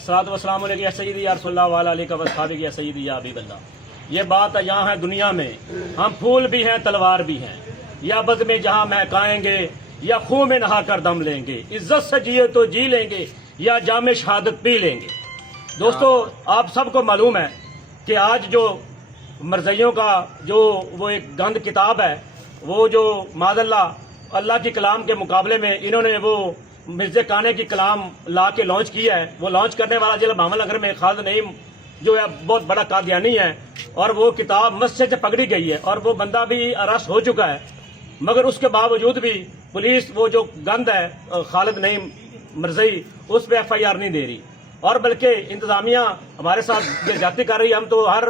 अस्सलातु वस्सलामु अलैका या सय्यदी या रसूलल्लाह व अला आलिका व अस्हाबिका या सय्यदी या हबीबल्लाह। ये बात यहाँ है दुनिया में, हम फूल भी हैं तलवार भी हैं, या बज़ में जहाँ महकाएंगे या खूह में नहा कर दम लेंगे, इज्जत से जिए तो जी लेंगे या जामे शहादत पी लेंगे। दोस्तों, आप सबको मालूम है कि आज जो मरज़इयों का जो वो एक गंद किताब है, वो जो माज़अल्लाह अल्लाह की कलाम के मुकाबले में इन्होंने वो मिर्ज़ा काने की कलाम ला के लॉन्च किया है। वो लॉन्च करने वाला जिला भावल नगर में खालिद नईम जो है बहुत बड़ा कादियानी है, और वो किताब मस्जिद से पकड़ी गई है और वो बंदा भी अरेस्ट हो चुका है, मगर उसके बावजूद भी पुलिस वो जो गंद है खालिद नईम मरज़ई उस पर FIR नहीं दे रही, और बल्कि इंतजामिया हमारे साथ ज्यादती कर रही है। हम तो हर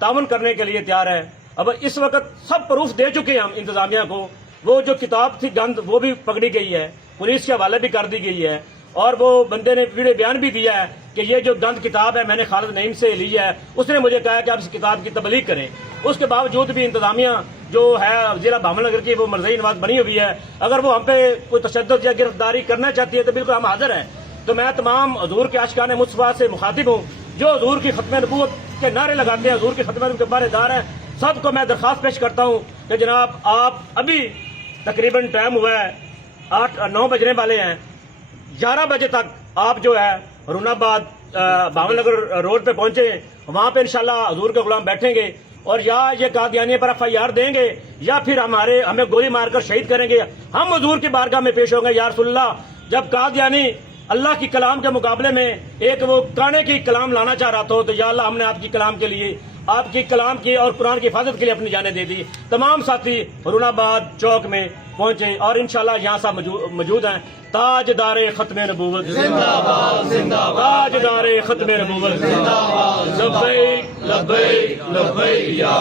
ताउन करने के लिए तैयार है। अब इस वक्त सब प्रूफ दे चुके हैं हम इंतजामिया को। वो जो किताब थी गंद वो भी पकड़ी गई है, पुलिस के हवाले भी कर दी गई है, और वो बंदे ने वीडियो बयान भी दिया है कि ये जो गंद किताब है मैंने खालिद नईम से ली है, उसने मुझे कहा कि आप इस किताब की तबलीग करें। उसके बावजूद भी इंतजामिया जो है जिला भावल नगर की वो मरज़ई नवाज बनी हुई है, अगर वो हम पे कोई तशद्दुद या गिरफ्तारी करना चाहती है तो बिल्कुल हम हाजिर हैं। तो मैं तमाम हजूर के आशिकाने मुस्तफा से मुखातिब हूँ जो हजूर की खत्म नबूवत के नारे लगाते हैं, हजूर की खत्म के बारेदार हैं, सबको मैं दरख्वास्त पेश करता हूँ कि जनाब आप अभी तकरीबन टाइम हुआ है 8-9 बजने वाले हैं, 11 बजे तक आप जो है रूनाबाद भावल नगर रोड पे पहुंचे, वहां पे इंशाल्लाह हजूर के गुलाम बैठेंगे और या ये कादियानी पर FIR देंगे या फिर हमें गोली मारकर शहीद करेंगे। हम हजूर की बारगाह में पेश होंगे। या रसूलल्लाह, जब कादियानी अल्लाह की कलाम के मुकाबले में एक वो काने की कलाम लाना चाह रहा था, तो या अल्लाह हमने आपकी कलाम के लिए, आपकी कलाम की और कुरान की हिफाजत के लिए अपनी जानें दे दी। तमाम साथी रूनाबाद चौक में पहुंचे और इंशाल्लाह यहाँ सब मौजूद हैं। ताजदारे खत्मे नबूवत जिंदाबाद जिंदाबाद, ताजदारे खत्मे नबूवत जिंदाबाद, लब्बैक लब्बैक लब्बैक या